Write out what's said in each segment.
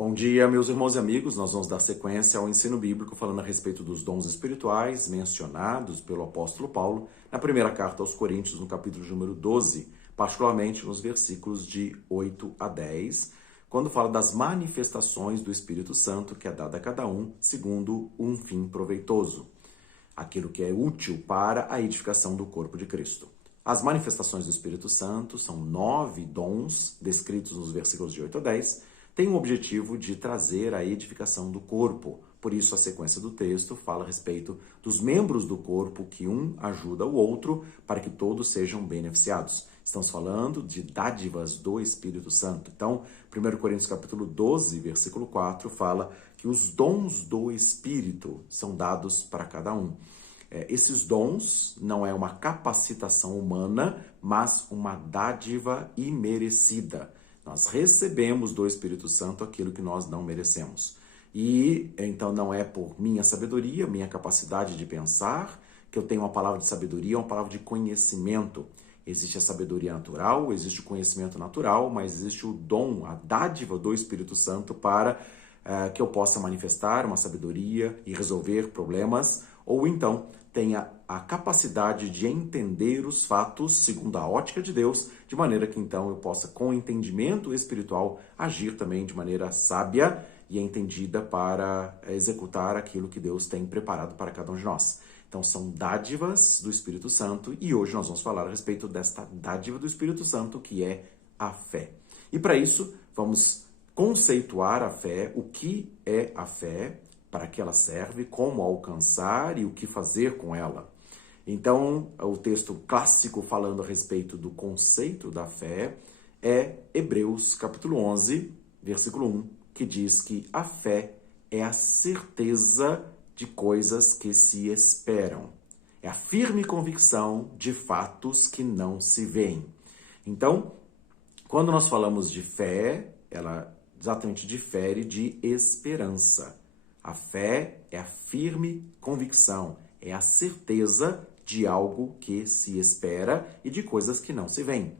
Bom dia, meus irmãos e amigos. Nós vamos dar sequência ao ensino bíblico falando a respeito dos dons espirituais mencionados pelo apóstolo Paulo na primeira carta aos Coríntios, no capítulo número 12, particularmente nos versículos de 8 a 10, quando fala das manifestações do Espírito Santo que é dada a cada um segundo um fim proveitoso, aquilo que é útil para a edificação do corpo de Cristo. As manifestações do Espírito Santo são 9 dons descritos nos versículos de 8 a 10, tem o objetivo de trazer a edificação do corpo. Por isso, a sequência do texto fala a respeito dos membros do corpo, que um ajuda o outro para que todos sejam beneficiados. Estamos falando de dádivas do Espírito Santo. Então, 1 Coríntios capítulo 12, versículo 4, fala que os dons do Espírito são dados para cada um. Esses dons não é uma capacitação humana, mas uma dádiva imerecida. Nós recebemos do Espírito Santo aquilo que nós não merecemos. E então não é por minha sabedoria, minha capacidade de pensar, que eu tenho uma palavra de sabedoria, uma palavra de conhecimento. Existe a sabedoria natural, existe o conhecimento natural, mas existe o dom, a dádiva do Espírito Santo para que eu possa manifestar uma sabedoria e resolver problemas, ou então tenha a capacidade de entender os fatos segundo a ótica de Deus, de maneira que então eu possa, com entendimento espiritual, agir também de maneira sábia e entendida para executar aquilo que Deus tem preparado para cada um de nós. Então são dádivas do Espírito Santo e hoje nós vamos falar a respeito desta dádiva do Espírito Santo, que é a fé. E para isso vamos conceituar a fé, o que é a fé, para que ela serve, como alcançar e o que fazer com ela. Então, o texto clássico falando a respeito do conceito da fé é Hebreus capítulo 11, versículo 1, que diz que a fé é a certeza de coisas que se esperam. É a firme convicção de fatos que não se veem. Então, quando nós falamos de fé, ela exatamente difere de esperança. A fé é a firme convicção, é a certeza de algo que se espera e de coisas que não se veem.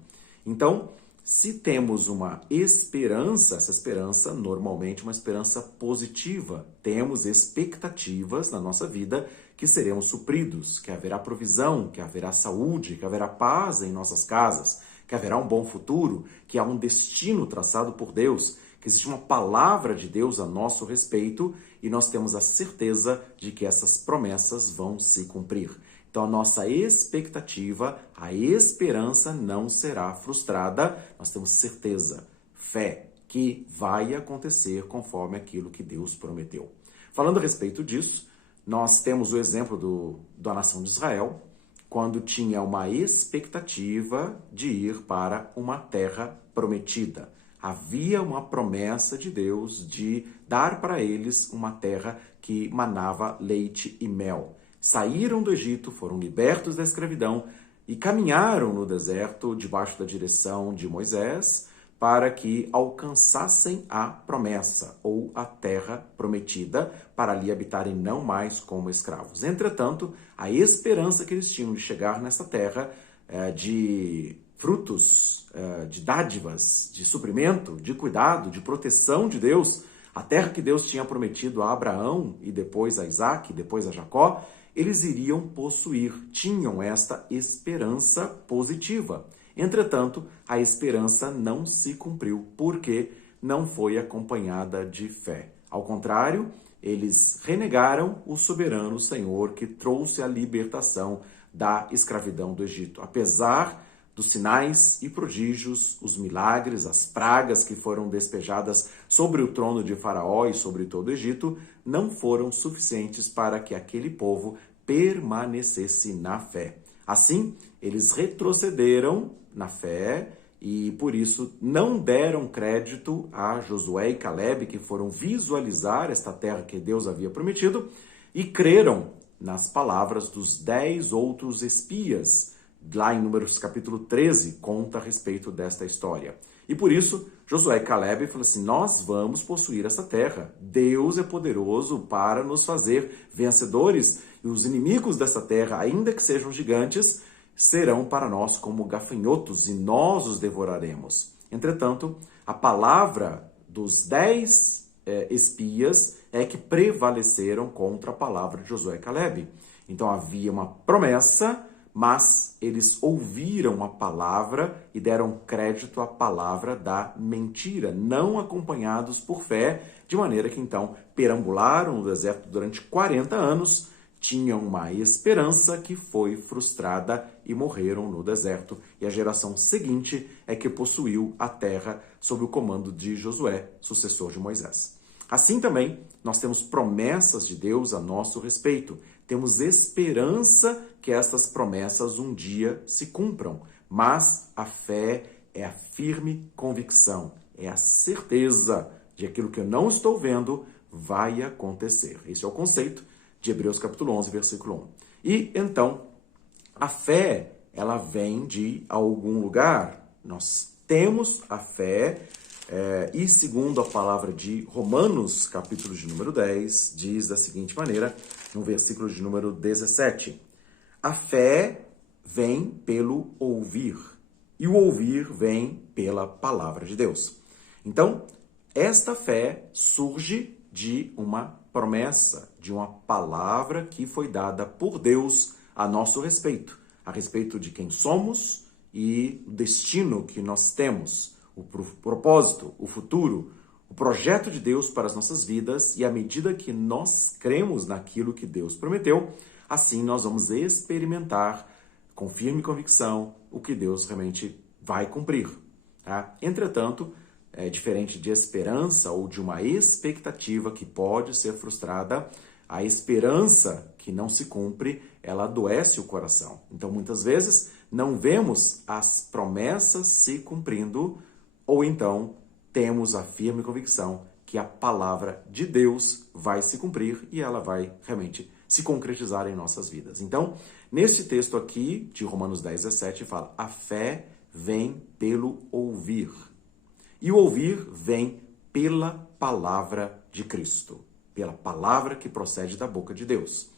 Então, se temos uma esperança, essa esperança normalmente é uma esperança positiva. Temos expectativas na nossa vida que seremos supridos, que haverá provisão, que haverá saúde, que haverá paz em nossas casas, que haverá um bom futuro, que há um destino traçado por Deus, que existe uma palavra de Deus a nosso respeito e nós temos a certeza de que essas promessas vão se cumprir. Então, a nossa expectativa, a esperança não será frustrada. Nós temos certeza, fé, que vai acontecer conforme aquilo que Deus prometeu. Falando a respeito disso, nós temos o exemplo da nação de Israel, quando tinha uma expectativa de ir para uma terra prometida. Havia uma promessa de Deus de dar para eles uma terra que manava leite e mel. Saíram do Egito, foram libertos da escravidão e caminharam no deserto debaixo da direção de Moisés para que alcançassem a promessa ou a terra prometida para ali habitarem não mais como escravos. Entretanto, a esperança que eles tinham de chegar nessa terra de frutos, de dádivas, de suprimento, de cuidado, de proteção de Deus, a terra que Deus tinha prometido a Abraão e depois a Isaac, depois a Jacó, eles iriam possuir, tinham esta esperança positiva. Entretanto, a esperança não se cumpriu porque não foi acompanhada de fé. Ao contrário, eles renegaram o soberano Senhor que trouxe a libertação da escravidão do Egito. Apesar dos sinais e prodígios, os milagres, as pragas que foram despejadas sobre o trono de Faraó e sobre todo o Egito, não foram suficientes para que aquele povo permanecesse na fé. Assim, eles retrocederam na fé e, por isso, não deram crédito a Josué e Caleb, que foram visualizar esta terra que Deus havia prometido, e creram nas palavras dos 10 outros espias. Lá em Números capítulo 13, conta a respeito desta história. E por isso, Josué e Caleb falaram assim, nós vamos possuir essa terra. Deus é poderoso para nos fazer vencedores. E os inimigos dessa terra, ainda que sejam gigantes, serão para nós como gafanhotos e nós os devoraremos. Entretanto, a palavra dos 10 espias que prevaleceram contra a palavra de Josué e Calebe. Então havia uma promessa, mas eles ouviram a palavra e deram crédito à palavra da mentira, não acompanhados por fé, de maneira que então perambularam no deserto durante 40 anos, tinham uma esperança que foi frustrada e morreram no deserto. E a geração seguinte é que possuiu a terra sob o comando de Josué, sucessor de Moisés. Assim também, nós temos promessas de Deus a nosso respeito. Temos esperança que estas promessas um dia se cumpram. Mas a fé é a firme convicção, é a certeza de aquilo que eu não estou vendo vai acontecer. Esse é o conceito de Hebreus capítulo 11, versículo 1. E então, a fé, ela vem de algum lugar. Nós temos a fé, e segundo a palavra de Romanos, capítulo de número 10, diz da seguinte maneira, no versículo de número 17. A fé vem pelo ouvir, e o ouvir vem pela palavra de Deus. Então, esta fé surge de uma promessa, de uma palavra que foi dada por Deus a nosso respeito, a respeito de quem somos e o destino que nós temos, o propósito, o futuro, o projeto de Deus para as nossas vidas, e à medida que nós cremos naquilo que Deus prometeu, assim nós vamos experimentar com firme convicção o que Deus realmente vai cumprir. Tá? Entretanto, é diferente de esperança ou de uma expectativa que pode ser frustrada, a esperança que não se cumpre, ela adoece o coração. Então, muitas vezes, não vemos as promessas se cumprindo, ou então temos a firme convicção que a palavra de Deus vai se cumprir e ela vai realmente se concretizar em nossas vidas. Então, nesse texto aqui, de Romanos 10, 17, fala, a fé vem pelo ouvir. E o ouvir vem pela palavra de Cristo, pela palavra que procede da boca de Deus.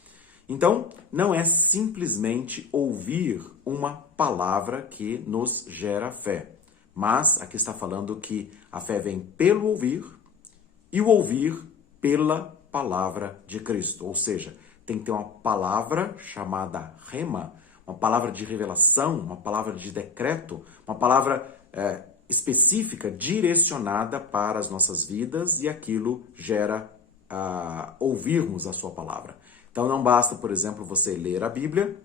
Então, não é simplesmente ouvir uma palavra que nos gera fé, mas aqui está falando que a fé vem pelo ouvir e o ouvir pela palavra de Cristo. Ou seja, tem que ter uma palavra chamada rema, uma palavra de revelação, uma palavra de decreto, uma palavra específica, direcionada para as nossas vidas, e aquilo gera ouvirmos a sua palavra. Então não basta, por exemplo, você ler a Bíblia,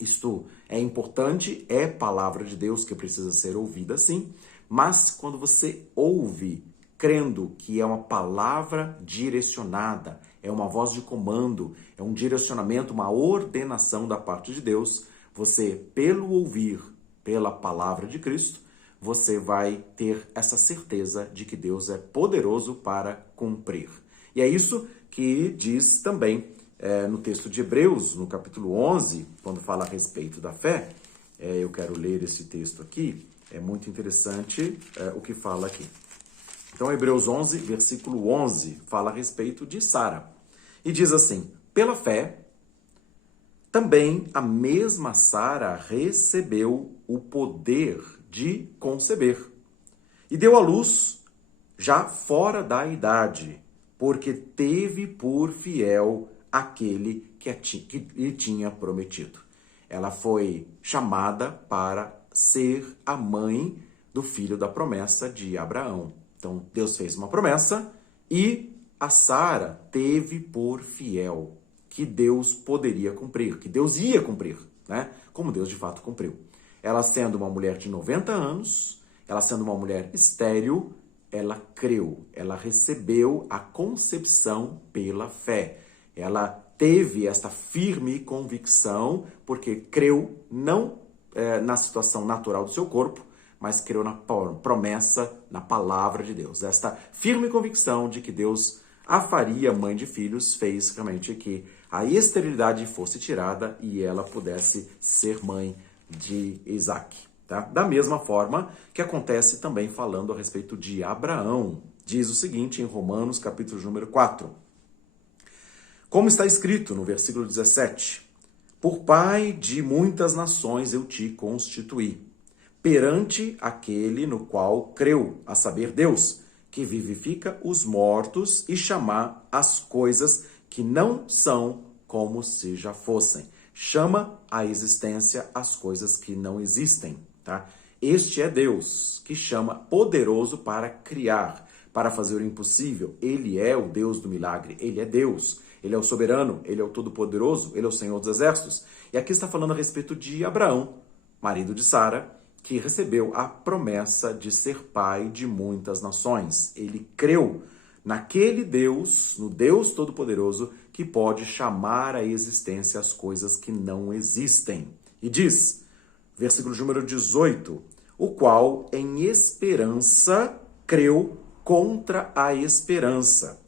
isto é importante, é palavra de Deus que precisa ser ouvida sim, mas quando você ouve, crendo que é uma palavra direcionada, é uma voz de comando, é um direcionamento, uma ordenação da parte de Deus, você, pelo ouvir, pela palavra de Cristo, você vai ter essa certeza de que Deus é poderoso para cumprir. E é isso que diz também no texto de Hebreus, no capítulo 11, quando fala a respeito da fé. Eu quero ler esse texto aqui, é muito interessante o que fala aqui. Então, Hebreus 11, versículo 11, fala a respeito de Sara. E diz assim, pela fé, também a mesma Sara recebeu o poder de conceber e deu à luz já fora da idade, porque teve por fiel aquele que lhe tinha prometido. Ela foi chamada para ser a mãe do filho da promessa de Abraão. Então, Deus fez uma promessa e a Sara teve por fiel que Deus poderia cumprir, que Deus ia cumprir, né? Como Deus de fato cumpriu. Ela sendo uma mulher de 90 anos, ela sendo uma mulher estéril, ela creu, ela recebeu a concepção pela fé. Ela teve esta firme convicção, porque creu não na situação natural do seu corpo, mas creu na promessa, na palavra de Deus. Esta firme convicção de que Deus a faria mãe de filhos fez realmente que a esterilidade fosse tirada e ela pudesse ser mãe de Isaac. Tá? Da mesma forma que acontece também falando a respeito de Abraão. Diz o seguinte em Romanos, capítulo número 4. Como está escrito no versículo 17, por pai de muitas nações eu te constituí, perante aquele no qual creu, a saber Deus, que vivifica os mortos e chamar as coisas que não são como se já fossem. Chama à existência as coisas que não existem, tá? Este é Deus, que chama poderoso para criar, para fazer o impossível. Ele é o Deus do milagre, ele é Deus. Ele é o soberano, ele é o todo-poderoso, ele é o Senhor dos exércitos. E aqui está falando a respeito de Abraão, marido de Sara, que recebeu a promessa de ser pai de muitas nações. Ele creu naquele Deus, no Deus Todo-Poderoso, que pode chamar à existência as coisas que não existem. E diz, versículo número 18, o qual em esperança creu contra a esperança.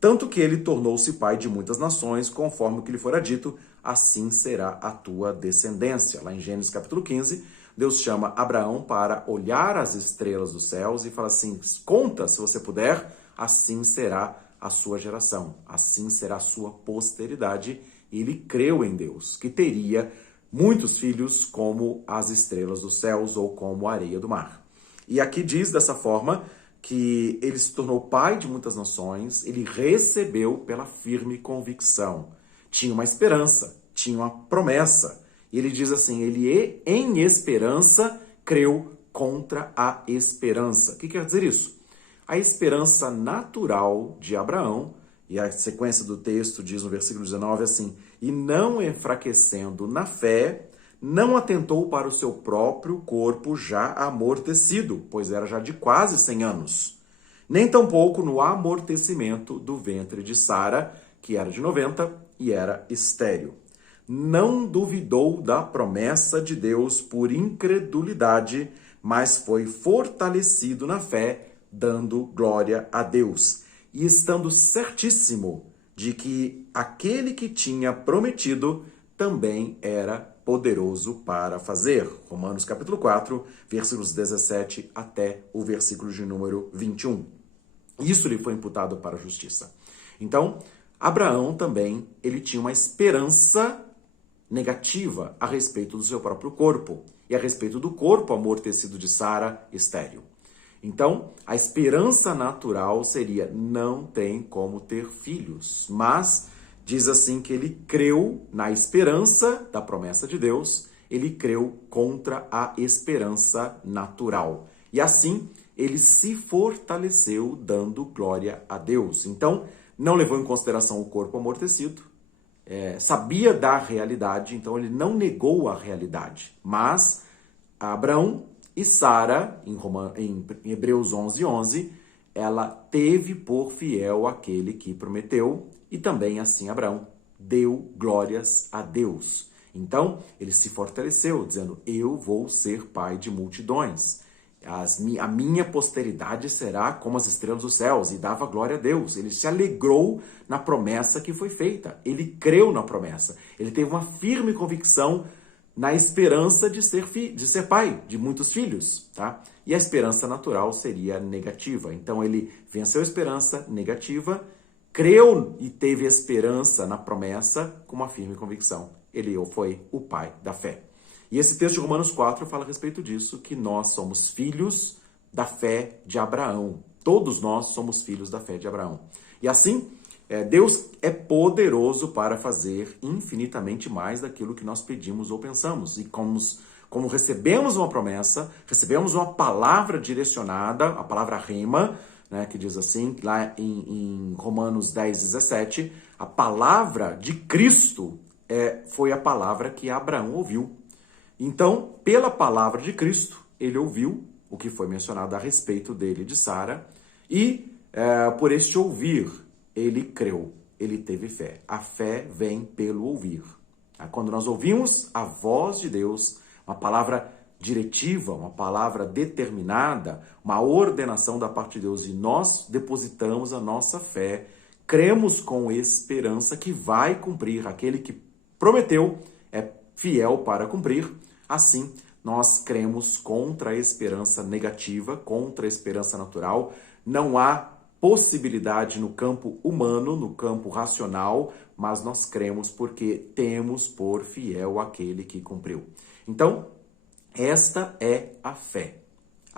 Tanto que ele tornou-se pai de muitas nações, conforme o que lhe fora dito, assim será a tua descendência. Lá em Gênesis capítulo 15, Deus chama Abraão para olhar as estrelas dos céus e fala assim, conta se você puder, assim será a sua geração, assim será a sua posteridade. E ele creu em Deus, que teria muitos filhos como as estrelas dos céus ou como a areia do mar. E aqui diz dessa forma que ele se tornou pai de muitas nações, ele recebeu pela firme convicção. Tinha uma esperança, tinha uma promessa. E ele diz assim, ele em esperança creu contra a esperança. O que quer dizer isso? A esperança natural de Abraão, e a sequência do texto diz no versículo 19 assim, e não enfraquecendo na fé, não atentou para o seu próprio corpo já amortecido, pois era já de quase 100 anos, nem tampouco no amortecimento do ventre de Sara, que era de 90 e era estéril. Não duvidou da promessa de Deus por incredulidade, mas foi fortalecido na fé, dando glória a Deus, e estando certíssimo de que aquele que tinha prometido também era poderoso para fazer. Romanos capítulo 4, versículos 17 até o versículo de número 21. Isso lhe foi imputado para a justiça. Então, Abraão também, ele tinha uma esperança negativa a respeito do seu próprio corpo e a respeito do corpo amortecido de Sara, estéril. Então, a esperança natural seria, não tem como ter filhos, mas diz assim que ele creu na esperança da promessa de Deus, ele creu contra a esperança natural. E assim, ele se fortaleceu dando glória a Deus. Então, não levou em consideração o corpo amortecido, sabia da realidade, então ele não negou a realidade. Mas Abraão e Sara, em Hebreus 11:11, ela teve por fiel aquele que prometeu, e também assim Abraão deu glórias a Deus. Então, ele se fortaleceu, dizendo, eu vou ser pai de multidões. A minha posteridade será como as estrelas dos céus, e dava glória a Deus. Ele se alegrou na promessa que foi feita. Ele creu na promessa. Ele teve uma firme convicção na esperança de ser pai de muitos filhos, tá? E a esperança natural seria negativa. Então ele venceu a esperança negativa, creu e teve esperança na promessa com uma firme convicção. Ele foi o pai da fé. E esse texto de Romanos 4 fala a respeito disso, que nós somos filhos da fé de Abraão. Todos nós somos filhos da fé de Abraão. E assim, Deus é poderoso para fazer infinitamente mais daquilo que nós pedimos ou pensamos. E como recebemos uma promessa, recebemos uma palavra direcionada, a palavra rema, né, que diz assim, lá em Romanos 10:17, a palavra de Cristo foi a palavra que Abraão ouviu. Então, pela palavra de Cristo, ele ouviu o que foi mencionado a respeito dele, de Sara, e por este ouvir, ele creu, ele teve fé. A fé vem pelo ouvir. Quando nós ouvimos a voz de Deus, uma palavra diretiva, uma palavra determinada, uma ordenação da parte de Deus, e nós depositamos a nossa fé, cremos com esperança que vai cumprir. Aquele que prometeu é fiel para cumprir. Assim, nós cremos contra a esperança negativa, contra a esperança natural. Não há possibilidade no campo humano, no campo racional, mas nós cremos porque temos por fiel aquele que cumpriu. Então, esta é a fé.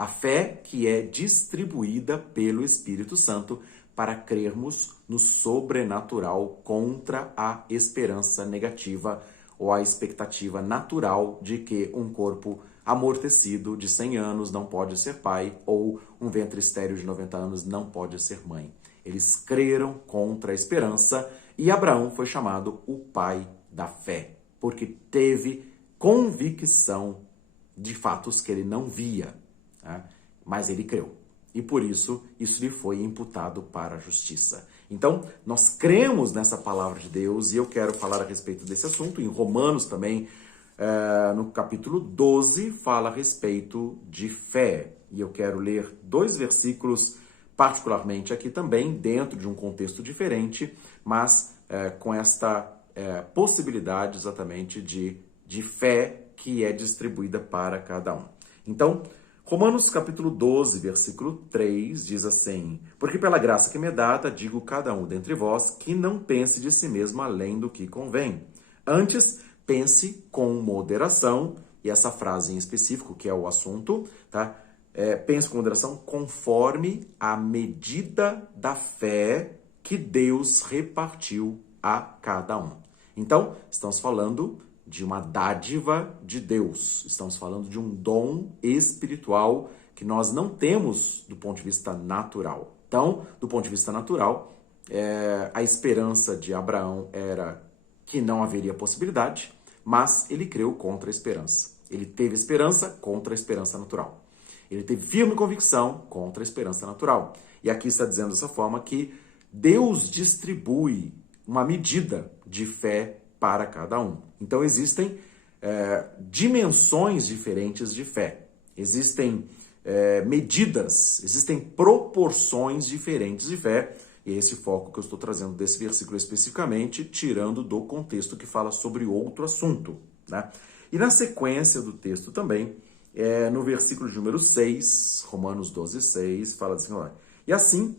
A fé que é distribuída pelo Espírito Santo para crermos no sobrenatural contra a esperança negativa ou a expectativa natural de que um corpo amortecido de 100 anos não pode ser pai ou um ventre estéril de 90 anos não pode ser mãe. Eles creram contra a esperança e Abraão foi chamado o pai da fé, porque teve convicção de fatos que ele não via, né? Mas ele creu. E por isso lhe foi imputado para a justiça. Então, nós cremos nessa palavra de Deus e eu quero falar a respeito desse assunto. Em Romanos também, no capítulo 12, fala a respeito de fé. E eu quero ler 2 versículos, particularmente aqui também, dentro de um contexto diferente, mas com esta possibilidade exatamente de fé que é distribuída para cada um. Então, Romanos capítulo 12, versículo 3, diz assim: Porque pela graça que me é dada, digo cada um dentre vós, que não pense de si mesmo além do que convém. Antes, pense com moderação, e essa frase em específico, que é o assunto, tá? Pense com moderação conforme a medida da fé que Deus repartiu a cada um. Então, estamos falando de uma dádiva de Deus. Estamos falando de um dom espiritual que nós não temos do ponto de vista natural. Então, do ponto de vista natural, a esperança de Abraão era que não haveria possibilidade, mas ele creu contra a esperança. Ele teve esperança contra a esperança natural. Ele teve firme convicção contra a esperança natural. E aqui está dizendo dessa forma que Deus distribui uma medida de fé para cada um. Então existem dimensões diferentes de fé. Existem medidas, existem proporções diferentes de fé. E é esse foco que eu estou trazendo desse versículo especificamente, tirando do contexto que fala sobre outro assunto, né? E na sequência do texto também, no versículo de número 6, Romanos 12, 6, fala assim, olha, e assim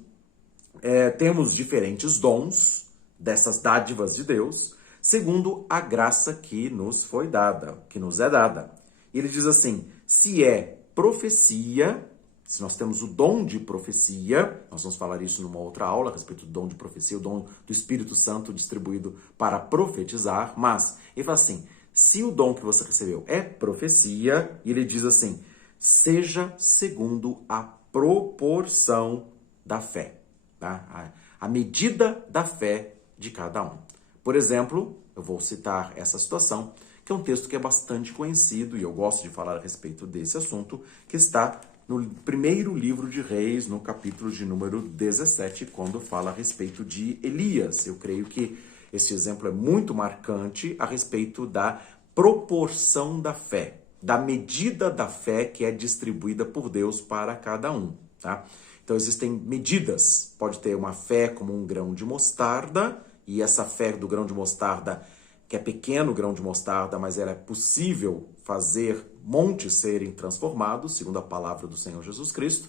temos diferentes dons dessas dádivas de Deus, segundo a graça que nos foi dada, que nos é dada. E ele diz assim, se é profecia, se nós temos o dom de profecia, nós vamos falar isso numa outra aula a respeito do dom de profecia, o dom do Espírito Santo distribuído para profetizar, mas ele fala assim, se o dom que você recebeu é profecia, e ele diz assim, seja segundo a proporção da fé, tá? A medida da fé de cada um. Por exemplo, eu vou citar essa situação, que é um texto que é bastante conhecido, e eu gosto de falar a respeito desse assunto, que está no primeiro livro de Reis, no capítulo de número 17, quando fala a respeito de Elias. Eu creio que esse exemplo é muito marcante a respeito da proporção da fé, da medida da fé que é distribuída por Deus para cada um, tá? Então existem medidas, pode ter uma fé como um grão de mostarda, e essa fé do grão de mostarda, que é pequeno grão de mostarda, mas era possível fazer montes serem transformados, segundo a palavra do Senhor Jesus Cristo,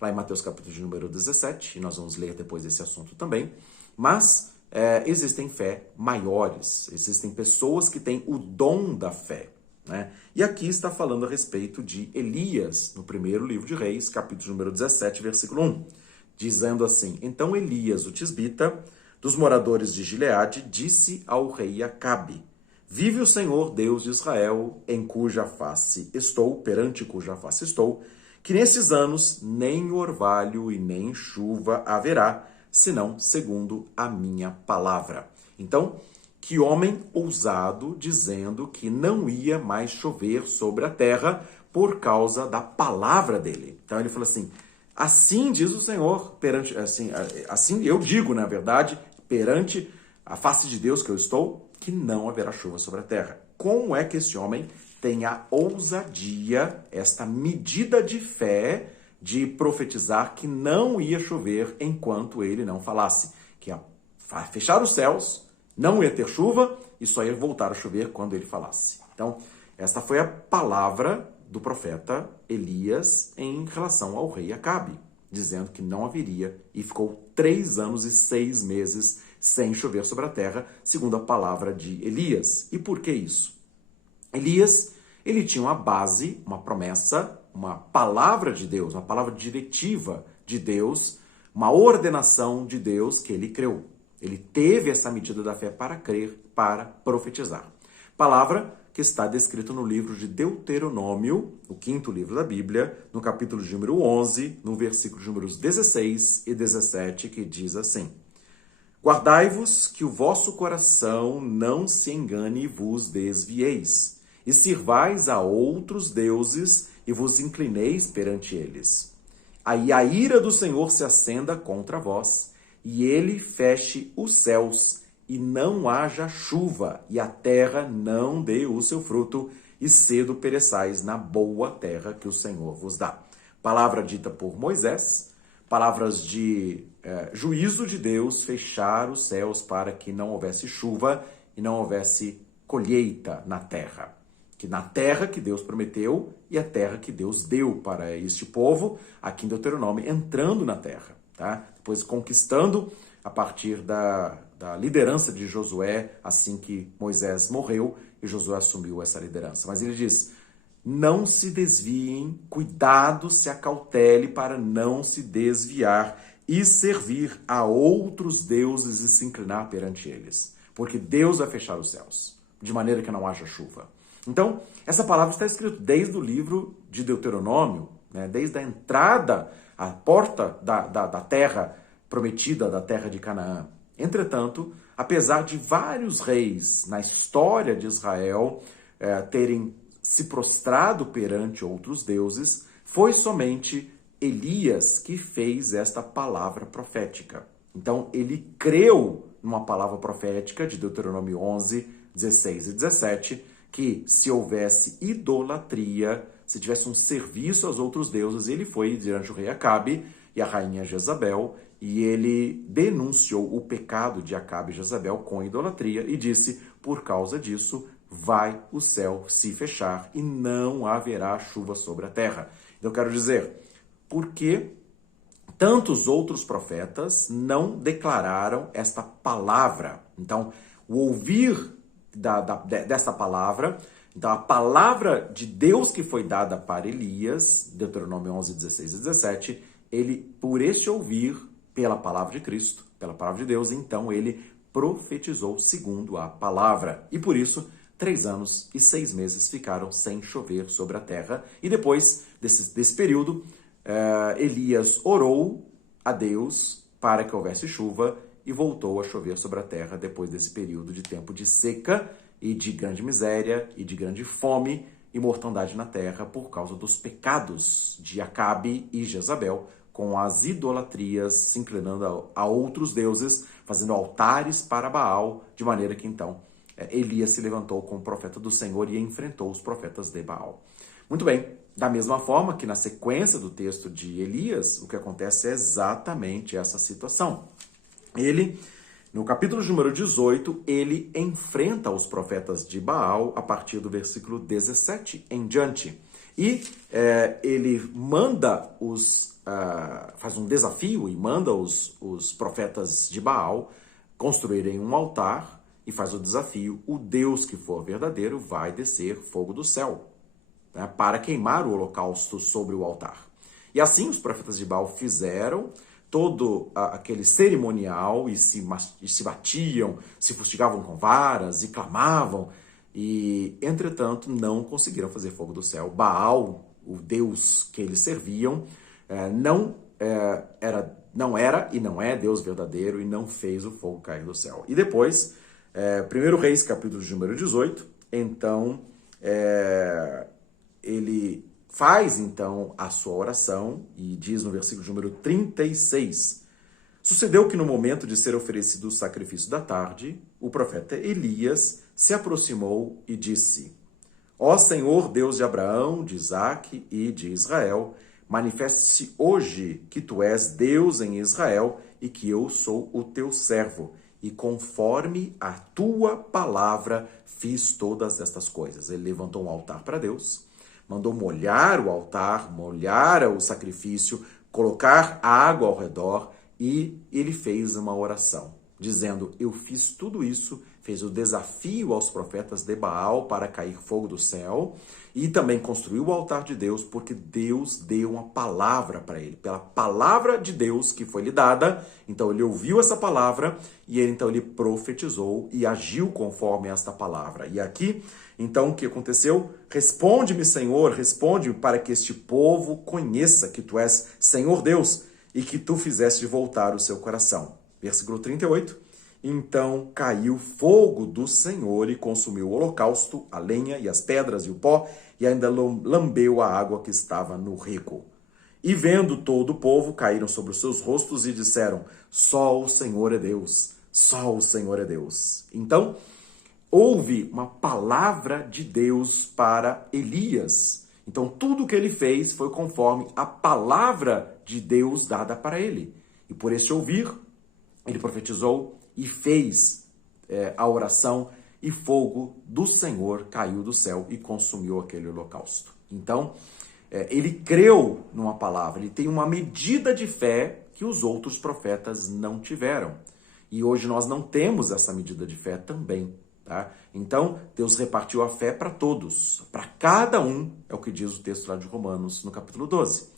lá em Mateus capítulo de número 17, e nós vamos ler depois desse assunto também, mas existem fé maiores, existem pessoas que têm o dom da fé, né? E aqui está falando a respeito de Elias, no primeiro livro de Reis, capítulo número 17, versículo 1, dizendo assim, então Elias, o tisbita, dos moradores de Gileade, disse ao rei Acabe, vive o Senhor Deus de Israel, perante cuja face estou, que nesses anos nem orvalho e nem chuva haverá, senão segundo a minha palavra. Então, que homem ousado dizendo que não ia mais chover sobre a terra por causa da palavra dele. Então ele falou assim, assim diz o Senhor, assim eu digo, na verdade, perante a face de Deus que eu estou, que não haverá chuva sobre a terra. Como é que esse homem tem a ousadia, esta medida de fé, de profetizar que não ia chover enquanto ele não falasse? Que ia fechar os céus, não ia ter chuva e só ia voltar a chover quando ele falasse. Então, esta foi a palavra do profeta Elias em relação ao rei Acabe, dizendo que não haveria, e ficou 3 anos e 6 meses sem chover sobre a terra, segundo a palavra de Elias. E por que isso? Elias, ele tinha uma base, uma promessa uma palavra de Deus, uma palavra diretiva de Deus, uma ordenação de Deus que ele creu. Ele teve essa medida da fé para crer, para profetizar. Palavra que está descrito no livro de Deuteronômio, o 5º livro da Bíblia, no capítulo de número 11, no versículo de números 16 e 17, que diz assim: Guardai-vos que o vosso coração não se engane e vos desvieis, e sirvais a outros deuses e vos inclineis perante eles. Aí a ira do Senhor se acenda contra vós, e ele feche os céus, e não haja chuva, e a terra não dê o seu fruto, e cedo pereçais na boa terra que o Senhor vos dá. Palavra dita por Moisés, palavras de juízo de Deus, fechar os céus para que não houvesse chuva e não houvesse colheita na terra. Que na terra que Deus prometeu e a terra que Deus deu para este povo, aqui em Deuteronômio, entrando na terra, tá? Depois conquistando a partir da liderança de Josué, assim que Moisés morreu e Josué assumiu essa liderança. Mas ele diz: não se desviem, cuidado, se acautele para não se desviar e servir a outros deuses e se inclinar perante eles. Porque Deus vai fechar os céus, de maneira que não haja chuva. Então, essa palavra está escrita desde o livro de Deuteronômio, né, desde a entrada, a porta da terra prometida, da terra de Canaã. Entretanto, apesar de vários reis na história de Israel terem se prostrado perante outros deuses, foi somente Elias que fez esta palavra profética. Então, ele creu numa palavra profética de Deuteronômio 11, 16 e 17, que se houvesse idolatria, se tivesse um serviço aos outros deuses, ele foi diante do rei Acabe e a rainha Jezabel, e ele denunciou o pecado de Acabe e Jezabel com idolatria e disse: por causa disso, vai o céu se fechar e não haverá chuva sobre a terra. Então, eu quero dizer, porque tantos outros profetas não declararam esta palavra. Então, o ouvir dessa palavra, então a palavra de Deus que foi dada para Elias, Deuteronômio 11, 16 e 17, ele, por este ouvir, pela palavra de Cristo, pela palavra de Deus, então ele profetizou segundo a palavra. E por isso, 3 anos e 6 meses ficaram sem chover sobre a terra. E depois desse período, Elias orou a Deus para que houvesse chuva e voltou a chover sobre a terra depois desse período de tempo de seca e de grande miséria e de grande fome e mortandade na terra por causa dos pecados de Acabe e Jezabel, com as idolatrias, se inclinando a outros deuses, fazendo altares para Baal, de maneira que então Elias se levantou como profeta do Senhor e enfrentou os profetas de Baal. Muito bem, da mesma forma que na sequência do texto de Elias, o que acontece é exatamente essa situação. Ele, no capítulo número 18, ele enfrenta os profetas de Baal a partir do versículo 17 em diante. E ele manda faz um desafio e manda os profetas de Baal construírem um altar e faz o desafio: o Deus que for verdadeiro vai descer fogo do céu, né, para queimar o holocausto sobre o altar. E assim os profetas de Baal fizeram todo aquele cerimonial e se batiam, se fustigavam com varas e clamavam, e entretanto não conseguiram fazer fogo do céu. Baal, o Deus que eles serviam, não era e não é Deus verdadeiro e não fez o fogo cair do céu. E depois, 1 Reis, capítulo número 18, então ele faz então a sua oração e diz no versículo número 36: sucedeu que no momento de ser oferecido o sacrifício da tarde, o profeta Elias se aproximou e disse: ó Senhor Deus de Abraão, de Isaque e de Israel, manifeste-se hoje que tu és Deus em Israel e que eu sou o teu servo, e conforme a tua palavra fiz todas estas coisas. Ele levantou um altar para Deus, mandou molhar o altar, molhar o sacrifício, colocar água ao redor, e ele fez uma oração, dizendo: eu fiz tudo isso, fez o desafio aos profetas de Baal para cair fogo do céu, e também construiu o altar de Deus, porque Deus deu uma palavra para ele. Pela palavra de Deus que foi lhe dada, então ele ouviu essa palavra, e ele profetizou e agiu conforme esta palavra. E aqui, então, o que aconteceu? Responde-me, Senhor, responde-me, para que este povo conheça que tu és Senhor Deus, e que tu fizeste voltar o seu coração. Versículo 38. Então caiu fogo do Senhor e consumiu o holocausto, a lenha e as pedras e o pó, e ainda lambeu a água que estava no rego. E vendo todo o povo, caíram sobre os seus rostos e disseram: só o Senhor é Deus, só o Senhor é Deus. Então, houve uma palavra de Deus para Elias. Então, tudo o que ele fez foi conforme a palavra de Deus dada para ele. E por este ouvir, ele profetizou e fez a oração, e fogo do Senhor caiu do céu e consumiu aquele holocausto. Então, ele creu numa palavra, ele tem uma medida de fé que os outros profetas não tiveram. E hoje nós não temos essa medida de fé também. Tá? Então, Deus repartiu a fé para todos, para cada um, é o que diz o texto lá de Romanos, no capítulo 12.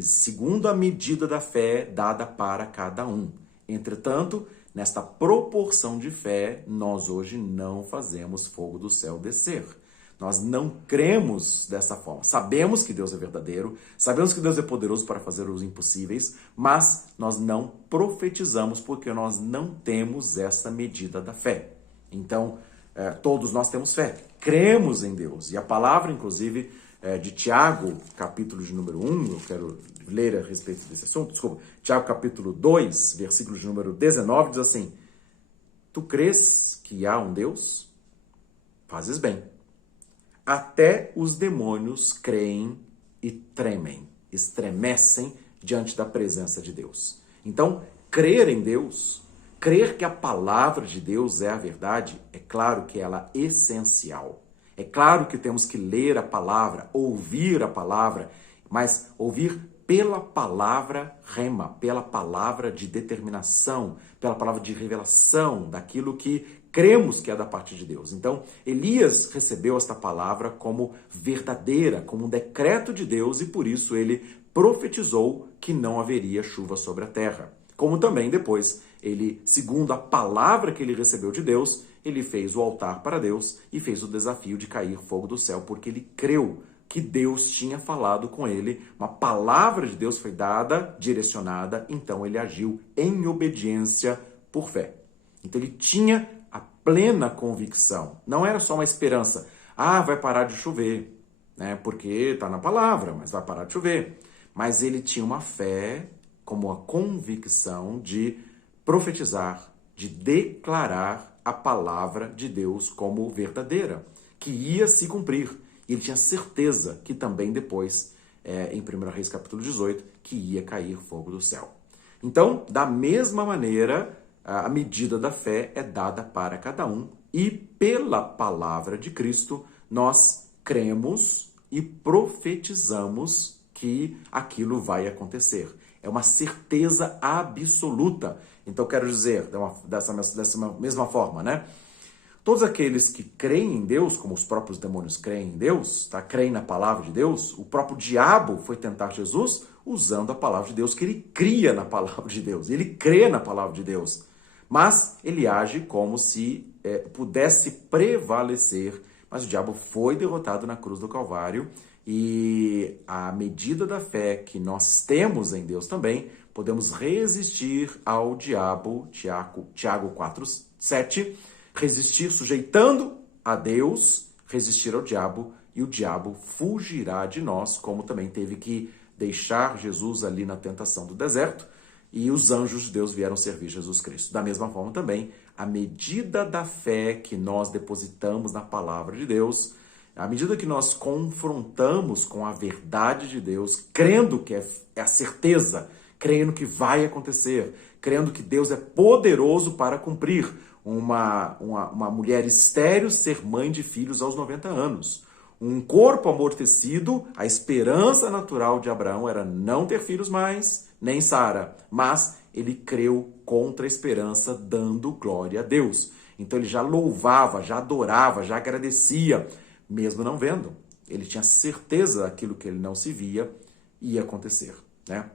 Segundo a medida da fé dada para cada um. Entretanto, nesta proporção de fé, nós hoje não fazemos fogo do céu descer. Nós não cremos dessa forma. Sabemos que Deus é verdadeiro, sabemos que Deus é poderoso para fazer os impossíveis, mas nós não profetizamos porque nós não temos essa medida da fé. Então, todos nós temos fé, cremos em Deus. E a palavra, inclusive, de Tiago, capítulo de número 1, eu quero ler a respeito desse assunto, Tiago capítulo 2, versículo de número 19, diz assim: tu crês que há um Deus? Fazes bem. Até os demônios creem e tremem, estremecem diante da presença de Deus. Então, crer em Deus, crer que a palavra de Deus é a verdade, é claro que ela é essencial. É claro que temos que ler a palavra, ouvir a palavra, mas ouvir pela palavra rema, pela palavra de determinação, pela palavra de revelação daquilo que cremos que é da parte de Deus. Então, Elias recebeu esta palavra como verdadeira, como um decreto de Deus, e por isso ele profetizou que não haveria chuva sobre a terra. Como também depois, ele, segundo a palavra que ele recebeu de Deus, ele fez o altar para Deus e fez o desafio de cair fogo do céu, porque ele creu que Deus tinha falado com ele, uma palavra de Deus foi dada, direcionada, então ele agiu em obediência por fé. Então ele tinha a plena convicção, não era só uma esperança, vai parar de chover, né? Porque está na palavra, mas vai parar de chover. Mas ele tinha uma fé como a convicção de profetizar, de declarar a palavra de Deus como verdadeira, que ia se cumprir. E ele tinha certeza que também depois, em 1 Reis capítulo 18, que ia cair fogo do céu. Então, da mesma maneira, a medida da fé é dada para cada um, e pela palavra de Cristo, nós cremos e profetizamos que aquilo vai acontecer. É uma certeza absoluta. Então, quero dizer, dessa mesma forma, né? Todos aqueles que creem em Deus, como os próprios demônios creem em Deus, tá? Creem na palavra de Deus, o próprio diabo foi tentar Jesus usando a palavra de Deus, que ele cria na palavra de Deus, ele crê na palavra de Deus, mas ele age como se pudesse prevalecer, mas o diabo foi derrotado na cruz do Calvário, e à medida da fé que nós temos em Deus também, podemos resistir ao diabo, Tiago 4:7, resistir sujeitando a Deus, resistir ao diabo, e o diabo fugirá de nós, como também teve que deixar Jesus ali na tentação do deserto, e os anjos de Deus vieram servir Jesus Cristo. Da mesma forma também, à medida da fé que nós depositamos na palavra de Deus, à medida que nós confrontamos com a verdade de Deus, crendo que é a certeza, crendo que vai acontecer, crendo que Deus é poderoso para cumprir, uma mulher estéril ser mãe de filhos aos 90 anos. Um corpo amortecido, a esperança natural de Abraão era não ter filhos mais, nem Sara, mas ele creu contra a esperança, dando glória a Deus. Então ele já louvava, já adorava, já agradecia, mesmo não vendo. Ele tinha certeza daquilo que ele não se via ia acontecer, né?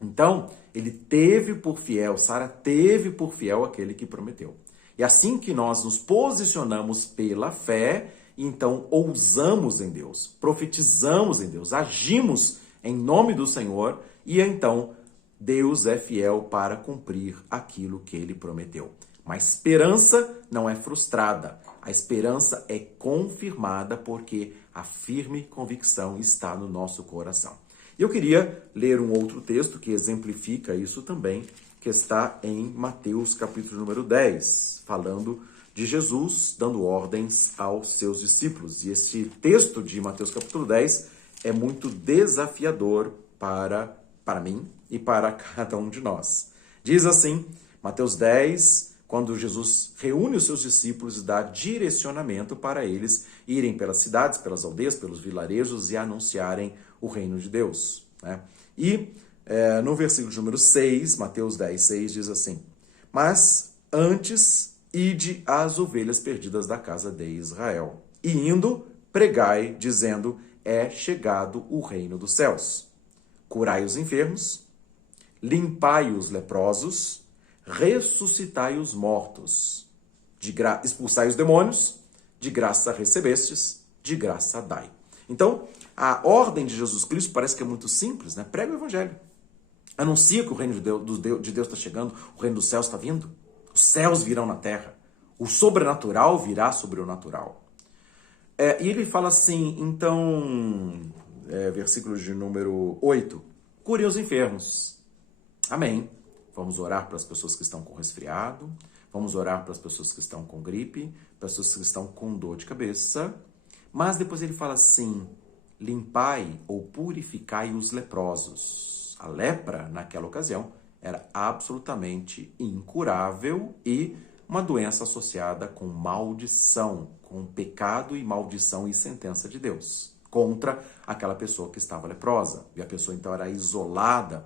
Então, ele teve por fiel, Sara teve por fiel aquele que prometeu. E assim que nós nos posicionamos pela fé, então ousamos em Deus, profetizamos em Deus, agimos em nome do Senhor e então Deus é fiel para cumprir aquilo que ele prometeu. Mas a esperança não é frustrada, a esperança é confirmada porque a firme convicção está no nosso coração. Eu queria ler um outro texto que exemplifica isso também, que está em Mateus capítulo número 10, falando de Jesus dando ordens aos seus discípulos. E esse texto de Mateus capítulo 10 é muito desafiador para mim e para cada um de nós. Diz assim, Mateus 10, quando Jesus reúne os seus discípulos e dá direcionamento para eles irem pelas cidades, pelas aldeias, pelos vilarejos e anunciarem o reino de Deus, né? E no versículo número 6, Mateus 10, 6, diz assim, mas antes ide às ovelhas perdidas da casa de Israel, e indo, pregai, dizendo, é chegado o reino dos céus. Curai os enfermos, limpai os leprosos, ressuscitai os mortos, expulsai os demônios, de graça recebestes, de graça dai. Então, a ordem de Jesus Cristo parece que é muito simples, né? Prega o evangelho. Anuncia que o reino de Deus está chegando, o reino dos céus está vindo. Os céus virão na terra. O sobrenatural virá sobre o natural. E ele fala assim, então, versículo de número 8, curem os enfermos. Amém. Vamos orar para as pessoas que estão com resfriado, vamos orar para as pessoas que estão com gripe, pessoas que estão com dor de cabeça. Mas depois ele fala assim, limpai ou purificai os leprosos. A lepra, naquela ocasião, era absolutamente incurável e uma doença associada com maldição, com pecado e maldição e sentença de Deus contra aquela pessoa que estava leprosa. E a pessoa então era isolada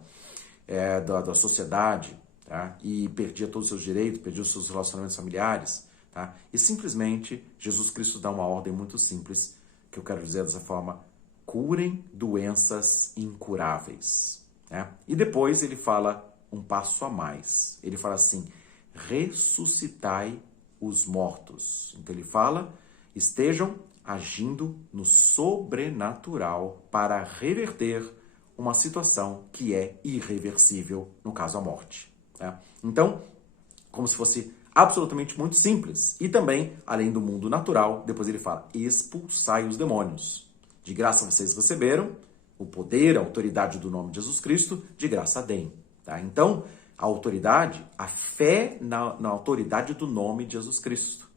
da sociedade, tá? E perdia todos os seus direitos, perdia os seus relacionamentos familiares. Tá? E simplesmente Jesus Cristo dá uma ordem muito simples, que eu quero dizer dessa forma, curem doenças incuráveis. Né? E depois ele fala um passo a mais. Ele fala assim, ressuscitai os mortos. Então ele fala, estejam agindo no sobrenatural para reverter uma situação que é irreversível, no caso a morte. Tá? Então, como se fosse absolutamente muito simples. E também, além do mundo natural, depois ele fala, expulsai os demônios. De graça vocês receberam o poder, a autoridade do nome de Jesus Cristo, de graça deem. Tá? Então, a autoridade, a fé na autoridade do nome de Jesus Cristo.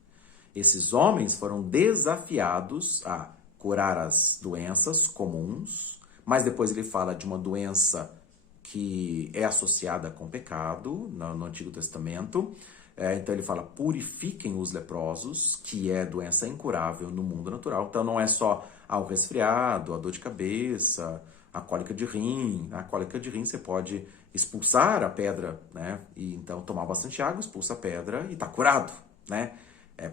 Esses homens foram desafiados a curar as doenças comuns, mas depois ele fala de uma doença que é associada com pecado, no Antigo Testamento. Então ele fala, purifiquem os leprosos, que é doença incurável no mundo natural. Então não é só o resfriado, a dor de cabeça, a cólica de rim. A cólica de rim você pode expulsar a pedra, né? E então tomar bastante água, expulsa a pedra e está curado, né?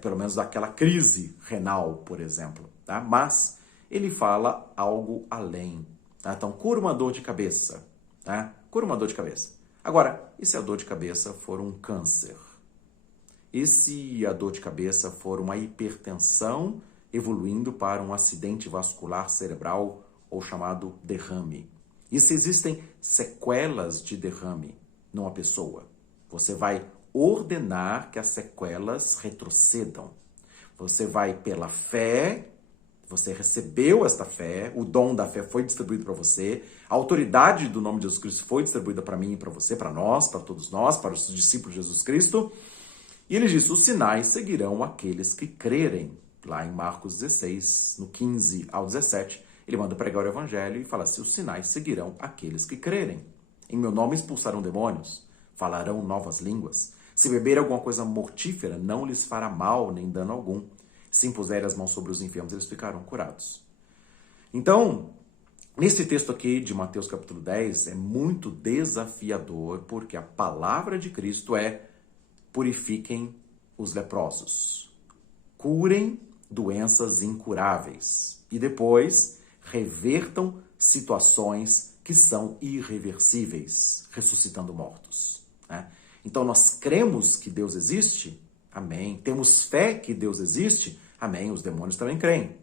Pelo menos daquela crise renal, por exemplo. Tá? Mas ele fala algo além. Tá? Então cura uma dor de cabeça. Tá? Cura uma dor de cabeça. Agora, e se a dor de cabeça for um câncer? E se a dor de cabeça for uma hipertensão evoluindo para um acidente vascular cerebral ou chamado derrame? E se existem sequelas de derrame numa pessoa? Você vai ordenar que as sequelas retrocedam. Você vai pela fé, você recebeu esta fé, o dom da fé foi distribuído para você, a autoridade do nome de Jesus Cristo foi distribuída para mim e para você, para nós, para todos nós, para os discípulos de Jesus Cristo. E ele diz, os sinais seguirão aqueles que crerem. Lá em Marcos 16, no 15 ao 17, ele manda pregar o evangelho e fala assim, os sinais seguirão aqueles que crerem. Em meu nome expulsarão demônios, falarão novas línguas. Se beber alguma coisa mortífera, não lhes fará mal nem dano algum. Se impuserem as mãos sobre os enfermos, eles ficarão curados. Então, Nesse texto aqui de Mateus capítulo 10 é muito desafiador, porque a palavra de Cristo é: purifiquem os leprosos, curem doenças incuráveis e depois revertam situações que são irreversíveis, ressuscitando mortos, né? Então nós cremos que Deus existe? Amém. Temos fé que Deus existe? Amém. Os demônios também creem.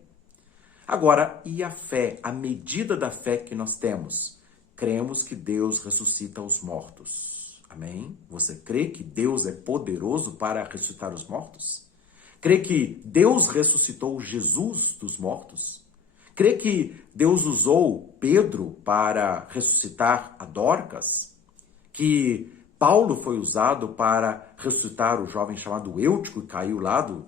Agora, e a fé, a medida da fé que nós temos? Cremos que Deus ressuscita os mortos. Amém? Você crê que Deus é poderoso para ressuscitar os mortos? Crê que Deus ressuscitou Jesus dos mortos? Crê que Deus usou Pedro para ressuscitar a Dorcas? Que Paulo foi usado para ressuscitar o jovem chamado Eutico, que caiu lá do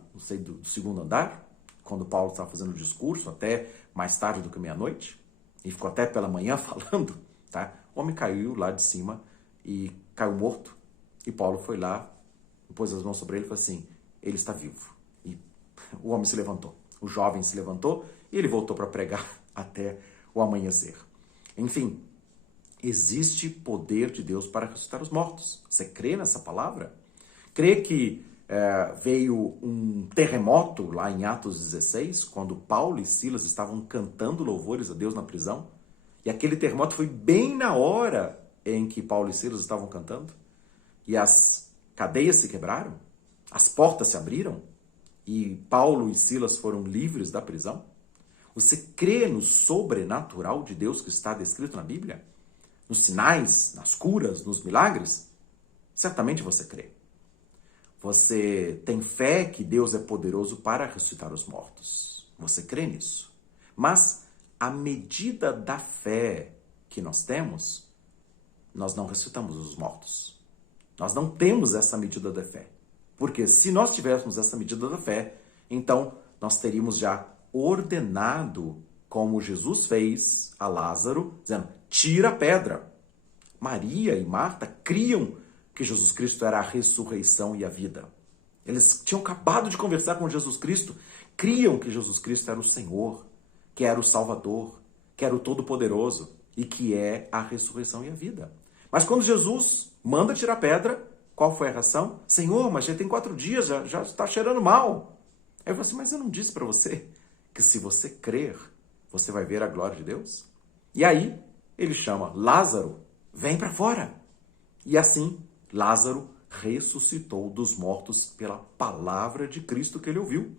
segundo andar, quando Paulo estava fazendo o discurso, até mais tarde do que meia-noite, e ficou até pela manhã falando, tá? O homem caiu lá de cima e caiu morto, e Paulo foi lá, pôs as mãos sobre ele e falou assim: ele está vivo. E o homem se levantou, o jovem se levantou, e ele voltou para pregar até o amanhecer. Enfim, existe poder de Deus para ressuscitar os mortos. Você crê nessa palavra? Crê que veio um terremoto lá em Atos 16, quando Paulo e Silas estavam cantando louvores a Deus na prisão? E aquele terremoto foi bem na hora em que Paulo e Silas estavam cantando? E as cadeias se quebraram? As portas se abriram? E Paulo e Silas foram livres da prisão? Você crê no sobrenatural de Deus que está descrito na Bíblia? Nos sinais, nas curas, nos milagres? Certamente você crê. Você tem fé que Deus é poderoso para ressuscitar os mortos. Você crê nisso. Mas à medida da fé que nós temos, nós não ressuscitamos os mortos. Nós não temos essa medida da fé. Porque se nós tivéssemos essa medida da fé, então nós teríamos já ordenado, como Jesus fez a Lázaro, dizendo: tira a pedra. Maria e Marta criam que Jesus Cristo era a ressurreição e a vida. Eles tinham acabado de conversar com Jesus Cristo, criam que Jesus Cristo era o Senhor, que era o Salvador, que era o Todo-Poderoso e que é a ressurreição e a vida. Mas quando Jesus manda tirar a pedra, qual foi a reação? Senhor, mas já tem 4 dias, já está cheirando mal. Aí eu falei assim: mas eu não disse para você que se você crer, você vai ver a glória de Deus? E aí ele chama Lázaro, vem para fora. E assim, Lázaro ressuscitou dos mortos pela palavra de Cristo que ele ouviu.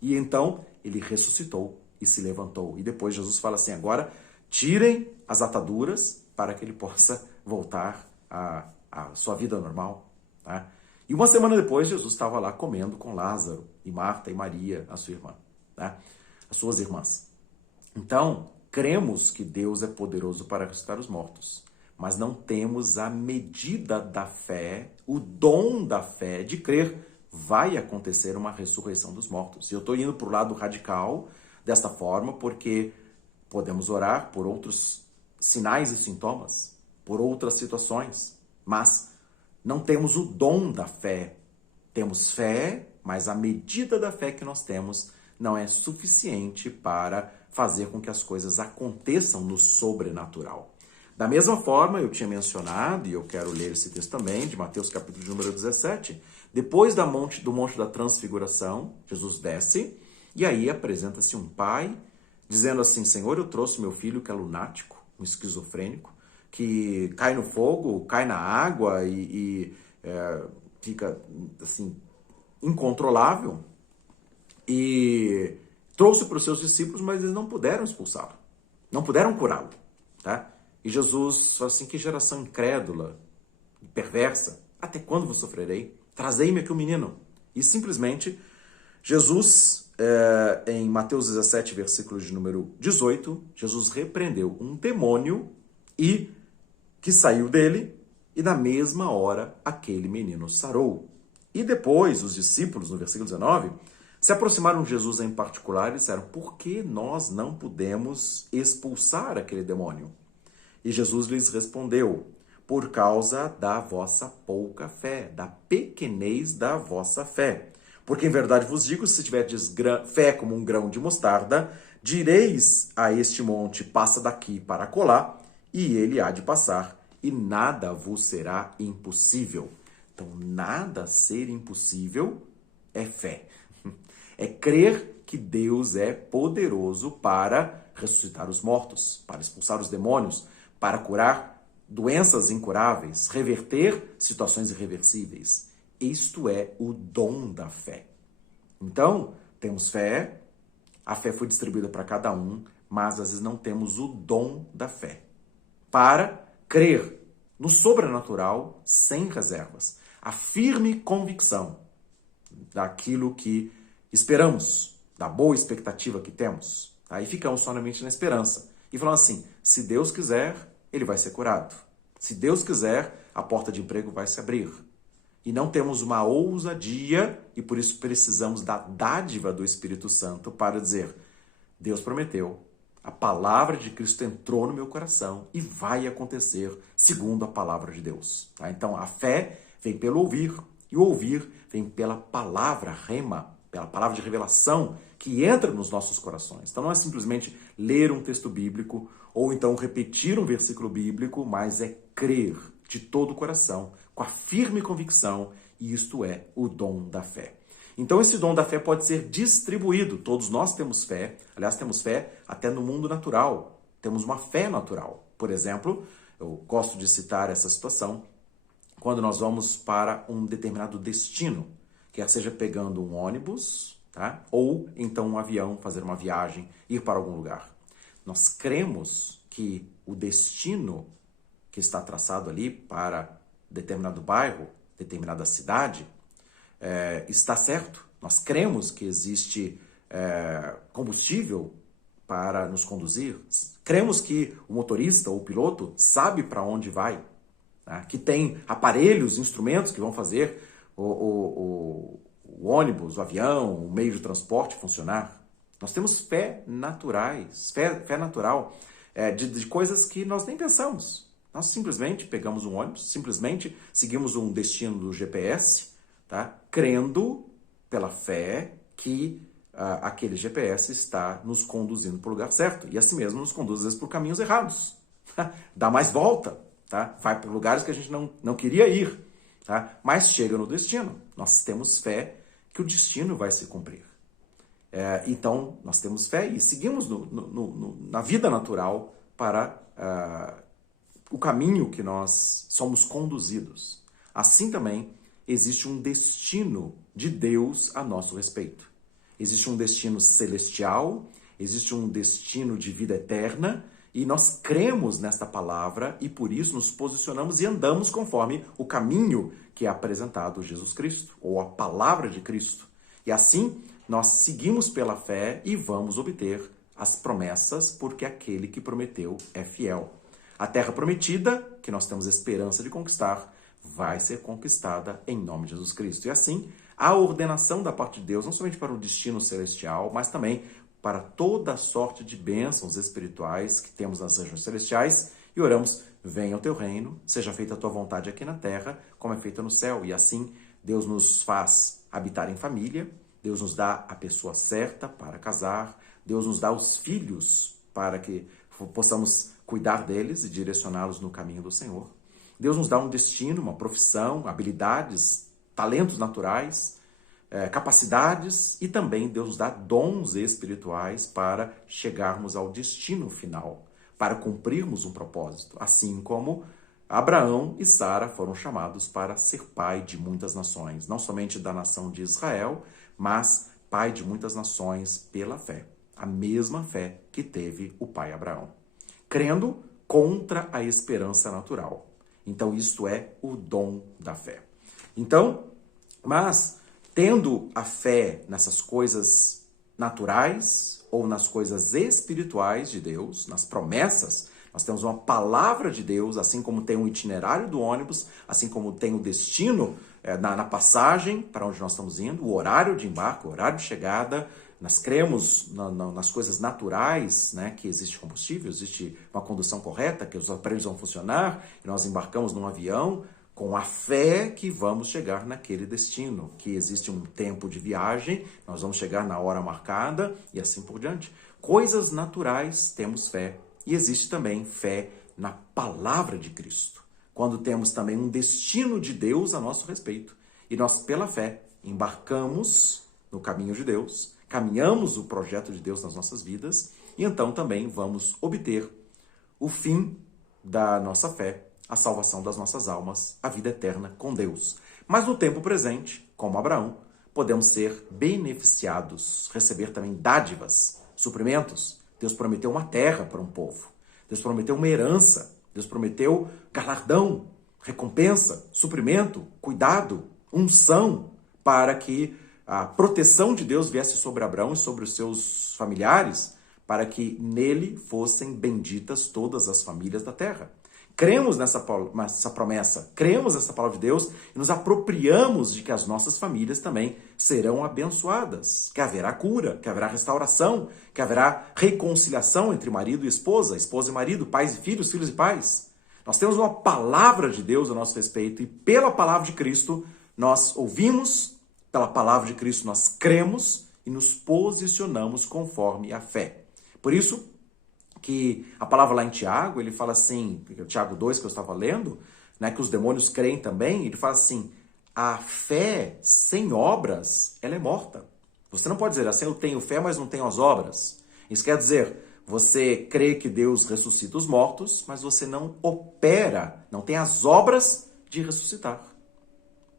E então ele ressuscitou e se levantou. E depois Jesus fala assim: agora tirem as ataduras para que ele possa voltar à sua vida normal. Tá? E uma semana depois, Jesus estava lá comendo com Lázaro e Marta e Maria, a sua irmã, tá? As suas irmãs. Então, cremos que Deus é poderoso para ressuscitar os mortos, mas não temos a medida da fé, o dom da fé de crer vai acontecer uma ressurreição dos mortos. E eu estou indo para o lado radical desta forma porque podemos orar por outros sinais e sintomas, por outras situações, mas não temos o dom da fé. Temos fé, mas a medida da fé que nós temos não é suficiente para fazer com que as coisas aconteçam no sobrenatural. Da mesma forma, eu tinha mencionado, e eu quero ler esse texto também, de Mateus capítulo de número 17, depois do Monte da Transfiguração, Jesus desce, e aí apresenta-se um pai, dizendo assim: Senhor, eu trouxe meu filho que é lunático, um esquizofrênico, que cai no fogo, cai na água e fica assim, incontrolável, e trouxe para os seus discípulos, mas eles não puderam expulsá-lo, não puderam curá-lo, tá? E Jesus falou assim: que geração incrédula, perversa, até quando vos sofrerei? Trazei-me aqui o menino. E simplesmente, Jesus, em Mateus 17, versículo de número 18, Jesus repreendeu um demônio e que saiu dele, e na mesma hora aquele menino sarou. E depois os discípulos, no versículo 19, se aproximaram de Jesus em particular e disseram: por que nós não pudemos expulsar aquele demônio? E Jesus lhes respondeu: por causa da vossa pouca fé, da pequenez da vossa fé. Porque em verdade vos digo, se tiverdes fé como um grão de mostarda, direis a este monte, passa daqui para acolá, e ele há de passar, e nada vos será impossível. Então, nada ser impossível é fé. É crer que Deus é poderoso para ressuscitar os mortos, para expulsar os demônios, para curar doenças incuráveis, reverter situações irreversíveis. Isto é o dom da fé. Então, temos fé, a fé foi distribuída para cada um, mas às vezes não temos o dom da fé para crer no sobrenatural sem reservas. A firme convicção daquilo que esperamos, da boa expectativa que temos. Aí ficamos somente na esperança. E falamos assim, se Deus quiser, ele vai ser curado. Se Deus quiser, a porta de emprego vai se abrir. E não temos uma ousadia, e por isso precisamos da dádiva do Espírito Santo para dizer, Deus prometeu, a palavra de Cristo entrou no meu coração e vai acontecer segundo a palavra de Deus. Tá? Então, a fé vem pelo ouvir, e o ouvir vem pela palavra rema, pela palavra de revelação que entra nos nossos corações. Então, não é simplesmente ler um texto bíblico ou então repetir um versículo bíblico, mas é crer de todo o coração, com a firme convicção, e isto é o dom da fé. Então, esse dom da fé pode ser distribuído. Todos nós temos fé, aliás, temos fé até no mundo natural. Temos uma fé natural. Por exemplo, eu gosto de citar essa situação quando nós vamos para um determinado destino, quer seja pegando um ônibus, tá? Ou então um avião, fazer uma viagem, ir para algum lugar. Nós cremos que o destino que está traçado ali para determinado bairro, determinada cidade, está certo. Nós cremos que existe combustível para nos conduzir. Cremos que o motorista ou o piloto sabe para onde vai, né? Que tem aparelhos, instrumentos que vão fazer o ônibus, o avião, o meio de transporte funcionar. Nós temos fé naturais, fé natural de coisas que nós nem pensamos. Nós simplesmente pegamos um ônibus, simplesmente seguimos um destino do GPS, tá? Crendo pela fé que aquele GPS está nos conduzindo para o lugar certo. E assim mesmo nos conduz, às vezes, por caminhos errados. Dá mais volta, tá? Vai para lugares que a gente não queria ir, tá? Mas chega no destino. Nós temos fé que o destino vai se cumprir. Então, nós temos fé e seguimos na vida natural para o caminho que nós somos conduzidos. Assim também existe um destino de Deus a nosso respeito. Existe um destino celestial, existe um destino de vida eterna, e nós cremos nesta palavra e por isso nos posicionamos e andamos conforme o caminho que é apresentado Jesus Cristo, ou a palavra de Cristo. E assim, nós seguimos pela fé e vamos obter as promessas, porque aquele que prometeu é fiel. A terra prometida, que nós temos esperança de conquistar, vai ser conquistada em nome de Jesus Cristo. E assim, a ordenação da parte de Deus, não somente para o destino celestial, mas também para toda a sorte de bênçãos espirituais que temos nas regiões celestiais, e oramos, venha o teu reino, seja feita a tua vontade aqui na terra, como é feita no céu. E assim, Deus nos faz habitar em família, Deus nos dá a pessoa certa para casar, Deus nos dá os filhos para que possamos cuidar deles e direcioná-los no caminho do Senhor. Deus nos dá um destino, uma profissão, habilidades, talentos naturais, capacidades, e também Deus nos dá dons espirituais para chegarmos ao destino final, para cumprirmos um propósito, assim como Abraão e Sara foram chamados para ser pai de muitas nações, não somente da nação de Israel, mas pai de muitas nações pela fé, a mesma fé que teve o pai Abraão, crendo contra a esperança natural. Então, isto é o dom da fé. Então, mas tendo a fé nessas coisas naturais ou nas coisas espirituais de Deus, nas promessas, nós temos uma palavra de Deus, assim como tem um itinerário do ônibus, assim como tem o destino na passagem para onde nós estamos indo, o horário de embarque, o horário de chegada. Nós cremos nas coisas naturais, né, que existe combustível, existe uma condução correta, que os aparelhos vão funcionar, e nós embarcamos num avião com a fé que vamos chegar naquele destino, que existe um tempo de viagem, nós vamos chegar na hora marcada e assim por diante. Coisas naturais, temos fé. E existe também fé na palavra de Cristo, quando temos também um destino de Deus a nosso respeito. E nós, pela fé, embarcamos no caminho de Deus, caminhamos o projeto de Deus nas nossas vidas, e então também vamos obter o fim da nossa fé, a salvação das nossas almas, a vida eterna com Deus. Mas no tempo presente, como Abraão, podemos ser beneficiados, receber também dádivas, suprimentos. Deus prometeu uma terra para um povo. Deus prometeu uma herança. Deus prometeu galardão, recompensa, suprimento, cuidado, unção, para que a proteção de Deus viesse sobre Abraão e sobre os seus familiares, para que nele fossem benditas todas as famílias da terra. Cremos nessa promessa, cremos nessa palavra de Deus e nos apropriamos de que as nossas famílias também serão abençoadas, que haverá cura, que haverá restauração, que haverá reconciliação entre marido e esposa e marido, pais e filhos, filhos e pais. Nós temos uma palavra de Deus a nosso respeito e pela palavra de Cristo nós ouvimos, pela palavra de Cristo nós cremos e nos posicionamos conforme a fé. Por isso que a palavra lá em Tiago, ele fala assim, Tiago 2 que eu estava lendo, né, que os demônios creem também, ele fala assim, a fé sem obras, ela é morta. Você não pode dizer assim, eu tenho fé, mas não tenho as obras. Isso quer dizer, você crê que Deus ressuscita os mortos, mas você não opera, não tem as obras de ressuscitar.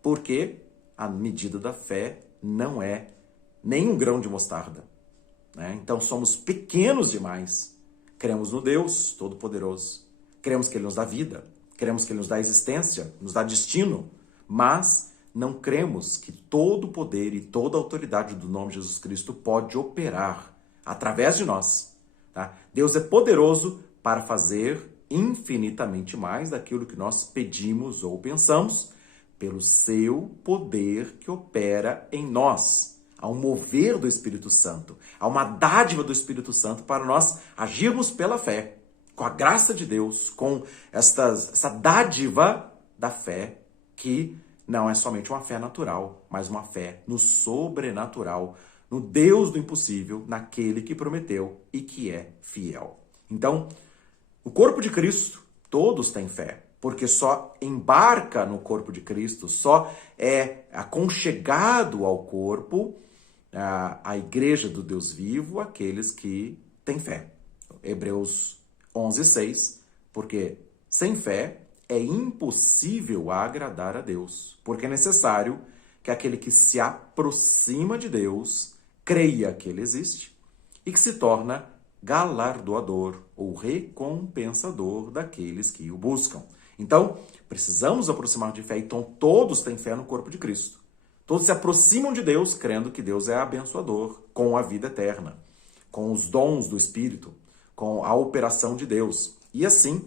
Porque a medida da fé não é nem um grão de mostarda. Né? Então somos pequenos demais. Cremos no Deus Todo-Poderoso. Cremos que Ele nos dá vida. Cremos que Ele nos dá existência, nos dá destino. Mas não cremos que todo o poder e toda a autoridade do nome de Jesus Cristo pode operar através de nós. Tá? Deus é poderoso para fazer infinitamente mais daquilo que nós pedimos ou pensamos, pelo seu poder que opera em nós. Há um mover do Espírito Santo, há uma dádiva do Espírito Santo para nós agirmos pela fé, com a graça de Deus, com essa dádiva da fé, que não é somente uma fé natural, mas uma fé no sobrenatural, no Deus do impossível, naquele que prometeu e que é fiel. Então, o corpo de Cristo, todos têm fé, porque só embarca no corpo de Cristo, só é aconchegado ao corpo, a igreja do Deus vivo, aqueles que têm fé. Hebreus 11:6, porque sem fé é impossível agradar a Deus, porque é necessário que aquele que se aproxima de Deus creia que Ele existe e que se torna galardoador ou recompensador daqueles que o buscam. Então, precisamos aproximar de fé, então todos têm fé no corpo de Cristo. Todos se aproximam de Deus, crendo que Deus é abençoador, com a vida eterna, com os dons do Espírito, com a operação de Deus. E assim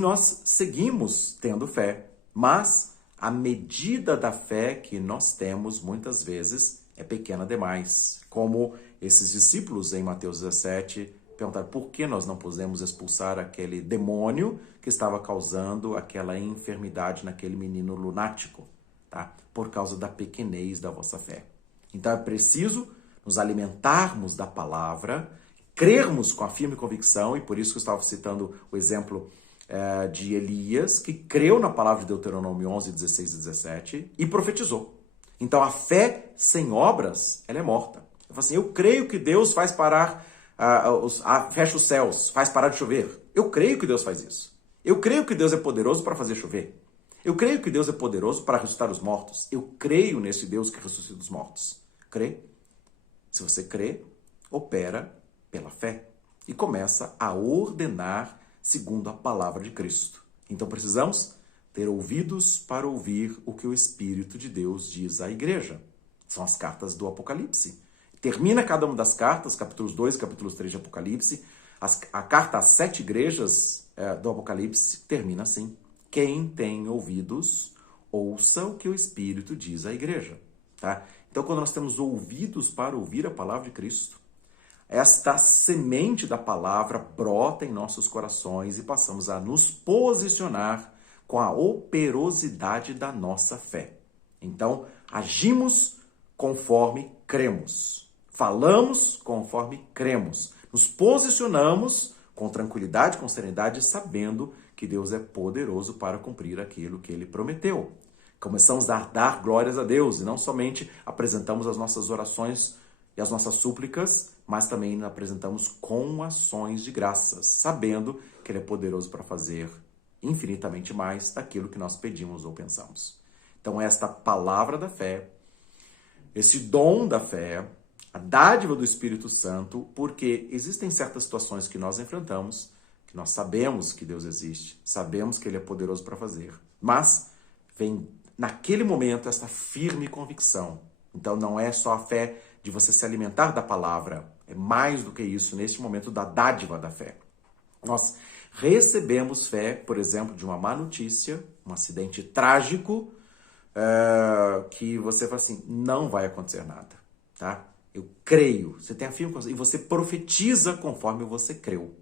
nós seguimos tendo fé, mas a medida da fé que nós temos, muitas vezes, é pequena demais. Como esses discípulos em Mateus 17 perguntaram por que nós não pudemos expulsar aquele demônio que estava causando aquela enfermidade naquele menino lunático, tá? Por causa da pequenez da vossa fé. Então é preciso nos alimentarmos da palavra, crermos com a firme convicção, e por isso que eu estava citando o exemplo de Elias, que creu na palavra de Deuteronômio 11, 16 e 17 e profetizou. Então a fé sem obras, ela é morta. Eu falo assim, eu creio que Deus faz parar, fecha os céus, faz parar de chover. Eu creio que Deus faz isso. Eu creio que Deus é poderoso para fazer chover. Eu creio que Deus é poderoso para ressuscitar os mortos. Eu creio nesse Deus que ressuscita os mortos. Crê? Se você crê, opera pela fé e começa a ordenar segundo a palavra de Cristo. Então precisamos ter ouvidos para ouvir o que o Espírito de Deus diz à igreja. São as cartas do Apocalipse. Termina cada uma das cartas, capítulos 2 e capítulos 3 de Apocalipse. A carta às 7 igrejas do Apocalipse termina assim. Quem tem ouvidos, ouça o que o Espírito diz à igreja. Tá? Então, quando nós temos ouvidos para ouvir a palavra de Cristo, esta semente da palavra brota em nossos corações e passamos a nos posicionar com a operosidade da nossa fé. Então, agimos conforme cremos. Falamos conforme cremos. Nos posicionamos com tranquilidade, com serenidade, sabendo que Deus é poderoso para cumprir aquilo que Ele prometeu. Começamos a dar glórias a Deus e não somente apresentamos as nossas orações e as nossas súplicas, mas também apresentamos com ações de graças, sabendo que Ele é poderoso para fazer infinitamente mais daquilo que nós pedimos ou pensamos. Então, esta palavra da fé, esse dom da fé, a dádiva do Espírito Santo, porque existem certas situações que nós enfrentamos, que nós sabemos que Deus existe, sabemos que Ele é poderoso para fazer, mas vem naquele momento esta firme convicção. Então não é só a fé de você se alimentar da palavra, é mais do que isso neste momento da dádiva da fé. Nós recebemos fé, por exemplo, de uma má notícia, um acidente trágico, que você fala assim, não vai acontecer nada, tá? Eu creio, você tem a firme consciência, e você profetiza conforme você creu.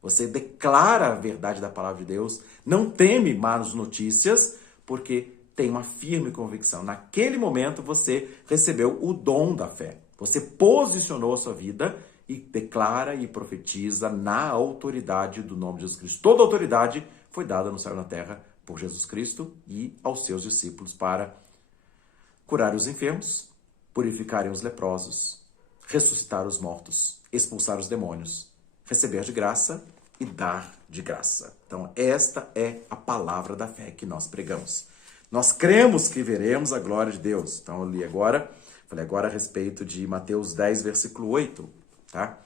Você declara a verdade da palavra de Deus, não teme más notícias, porque tem uma firme convicção. Naquele momento você recebeu o dom da fé. Você posicionou a sua vida e declara e profetiza na autoridade do nome de Jesus Cristo. Toda autoridade foi dada no céu e na terra por Jesus Cristo e aos seus discípulos para curar os enfermos, purificarem os leprosos, ressuscitar os mortos, expulsar os demônios, receber de graça e dar de graça. Então, esta é a palavra da fé que nós pregamos. Nós cremos que veremos a glória de Deus. Então, eu li agora, falei agora a respeito de Mateus 10, versículo 8, tá?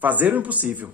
Fazer o impossível,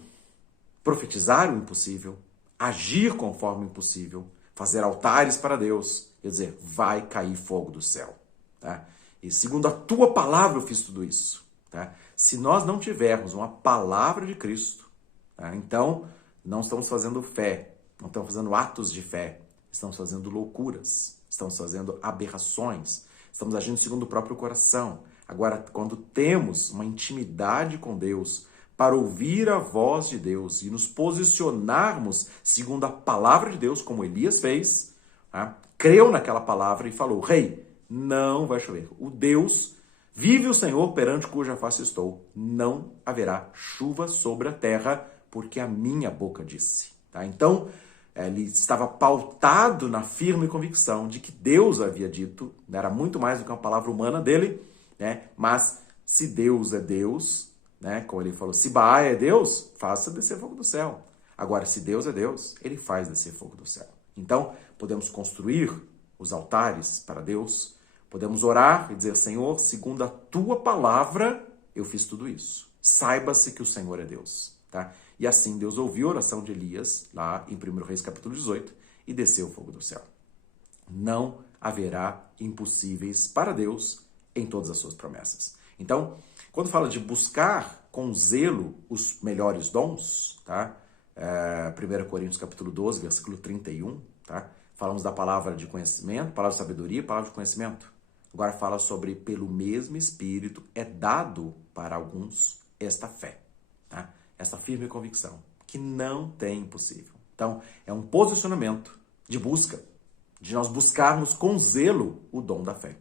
profetizar o impossível, agir conforme o impossível, fazer altares para Deus, quer dizer, vai cair fogo do céu, tá? E segundo a tua palavra eu fiz tudo isso, tá? Se nós não tivermos uma palavra de Cristo, tá? Então não estamos fazendo fé, não estamos fazendo atos de fé, estamos fazendo loucuras, estamos fazendo aberrações, estamos agindo segundo o próprio coração. Agora, quando temos uma intimidade com Deus, para ouvir a voz de Deus e nos posicionarmos segundo a palavra de Deus, como Elias fez, tá? Creu naquela palavra e falou, rei, não vai chover. O Deus, vive o Senhor perante cuja face estou, não haverá chuva sobre a terra, porque a minha boca disse. Tá? Então, ele estava pautado na firme convicção de que Deus havia dito, era muito mais do que uma palavra humana dele, né? Mas se Deus é Deus, né? Como ele falou, se Baal é Deus, faça descer fogo do céu. Agora, se Deus é Deus, ele faz descer fogo do céu. Então, podemos construir os altares para Deus, podemos orar e dizer, Senhor, segundo a tua palavra, eu fiz tudo isso. Saiba-se que o Senhor é Deus. Tá? E assim Deus ouviu a oração de Elias, lá em 1 Reis capítulo 18, e desceu o fogo do céu. Não haverá impossíveis para Deus em todas as suas promessas. Então, quando fala de buscar com zelo os melhores dons, tá? 1 Coríntios capítulo 12, versículo 31, tá? Falamos da palavra de conhecimento, palavra de sabedoria, palavra de conhecimento. Agora fala sobre, pelo mesmo Espírito, é dado para alguns esta fé, tá? Essa firme convicção, que não tem impossível. Então, é um posicionamento de busca, de nós buscarmos com zelo o dom da fé.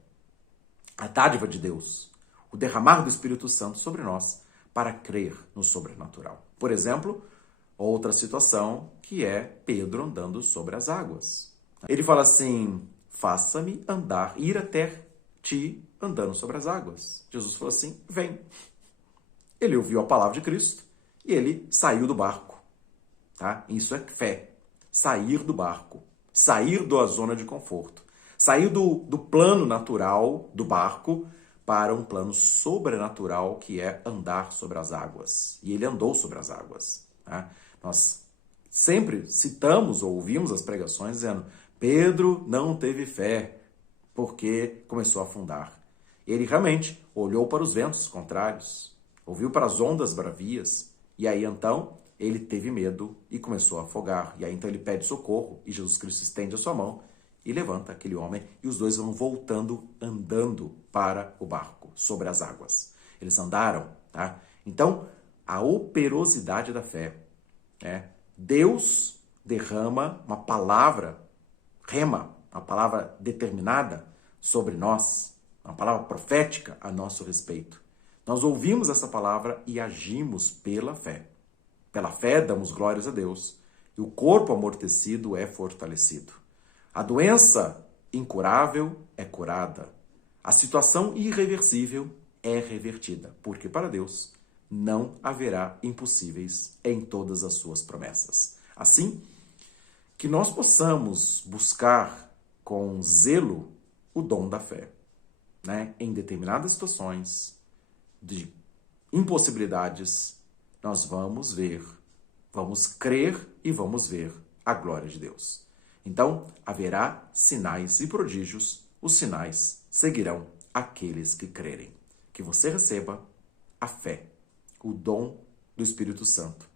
A dádiva de Deus, o derramar do Espírito Santo sobre nós para crer no sobrenatural. Por exemplo, outra situação que é Pedro andando sobre as águas. Ele fala assim, faça-me andar, ir até ti andando sobre as águas. Jesus falou assim, vem. Ele ouviu a palavra de Cristo e ele saiu do barco. Tá? Isso é fé. Sair do barco. Sair da zona de conforto. Sair do plano natural do barco para um plano sobrenatural que é andar sobre as águas. E ele andou sobre as águas. Tá? Nós sempre citamos ou ouvimos as pregações dizendo Pedro não teve fé porque começou a afundar. Ele realmente olhou para os ventos contrários, ouviu para as ondas bravias e aí então ele teve medo e começou a afogar. E aí então ele pede socorro e Jesus Cristo estende a sua mão e levanta aquele homem e os dois vão voltando, andando para o barco, sobre as águas. Eles andaram, tá? Então, a operosidade da fé, né? Deus derrama uma palavra rema, uma palavra determinada sobre nós, uma palavra profética a nosso respeito. Nós ouvimos essa palavra e agimos pela fé. Pela fé damos glórias a Deus e o corpo amortecido é fortalecido. A doença incurável é curada. A situação irreversível é revertida, porque para Deus não haverá impossíveis em todas as suas promessas. Assim, que nós possamos buscar com zelo o dom da fé, né? Em determinadas situações de impossibilidades, nós vamos ver, vamos crer e vamos ver a glória de Deus. Então, haverá sinais e prodígios, os sinais seguirão aqueles que crerem. Que você receba a fé, o dom do Espírito Santo,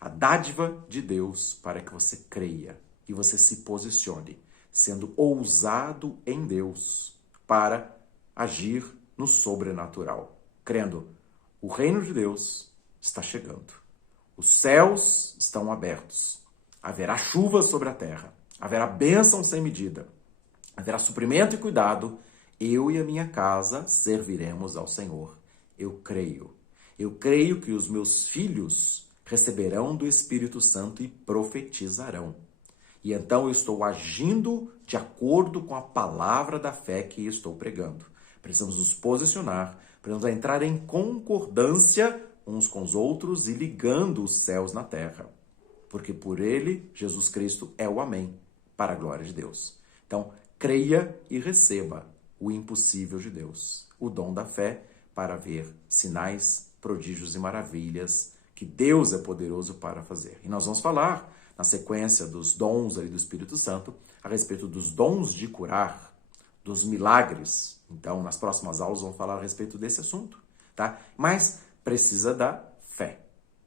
a dádiva de Deus para que você creia e você se posicione, sendo ousado em Deus para agir no sobrenatural, crendo o reino de Deus está chegando, os céus estão abertos, haverá chuva sobre a terra, haverá bênção sem medida, haverá suprimento e cuidado, eu e a minha casa serviremos ao Senhor. Eu creio que os meus filhos receberão do Espírito Santo e profetizarão. E então eu estou agindo de acordo com a palavra da fé que estou pregando. Precisamos nos posicionar, precisamos entrar em concordância uns com os outros e ligando os céus na terra. Porque por ele, Jesus Cristo é o amém, para a glória de Deus. Então, creia e receba o impossível de Deus, o dom da fé para ver sinais, prodígios e maravilhas que Deus é poderoso para fazer. E nós vamos falar, na sequência dos dons ali do Espírito Santo, a respeito dos dons de curar, dos milagres. Então, nas próximas aulas vamos falar a respeito desse assunto, tá? Mas precisa da fé.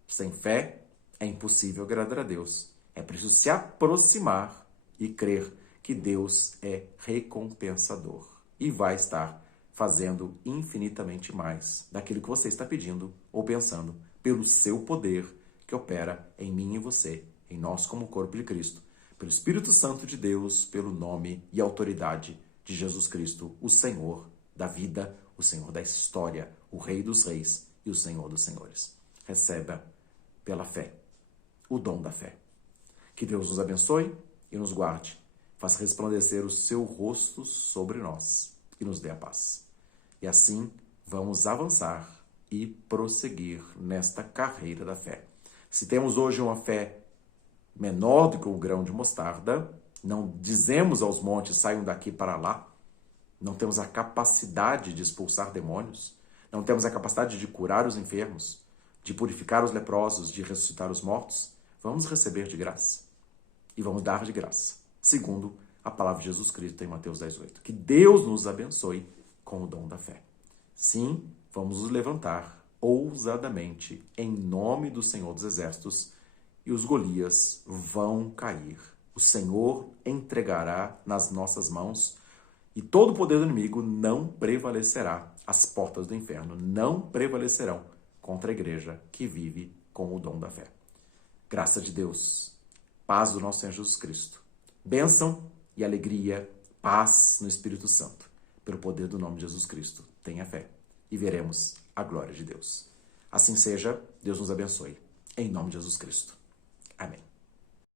Sem fé é impossível agradar a Deus. É preciso se aproximar e crer que Deus é recompensador e vai estar fazendo infinitamente mais daquilo que você está pedindo ou pensando pelo seu poder que opera em mim e você, em nós como corpo de Cristo, pelo Espírito Santo de Deus, pelo nome e autoridade de Jesus Cristo, o Senhor da vida, o Senhor da história, o Rei dos Reis e o Senhor dos Senhores. Receba pela fé o dom da fé. Que Deus nos abençoe e nos guarde, faça resplandecer o seu rosto sobre nós e nos dê a paz. E assim vamos avançar e prosseguir nesta carreira da fé. Se temos hoje uma fé menor do que o grão de mostarda, não dizemos aos montes, saiam daqui para lá, não temos a capacidade de expulsar demônios, não temos a capacidade de curar os enfermos, de purificar os leprosos, de ressuscitar os mortos, vamos receber de graça e vamos dar de graça, segundo a palavra de Jesus Cristo em Mateus 18. Que Deus nos abençoe com o dom da fé. Sim, vamos nos levantar ousadamente em nome do Senhor dos Exércitos e os Golias vão cair. O Senhor entregará nas nossas mãos e todo o poder do inimigo não prevalecerá. As portas do inferno não prevalecerão contra a igreja que vive com o dom da fé. Graça de Deus, paz do nosso Senhor Jesus Cristo, bênção e alegria, paz no Espírito Santo. Pelo poder do nome de Jesus Cristo, tenha fé e veremos a glória de Deus. Assim seja, Deus nos abençoe. Em nome de Jesus Cristo. Amém.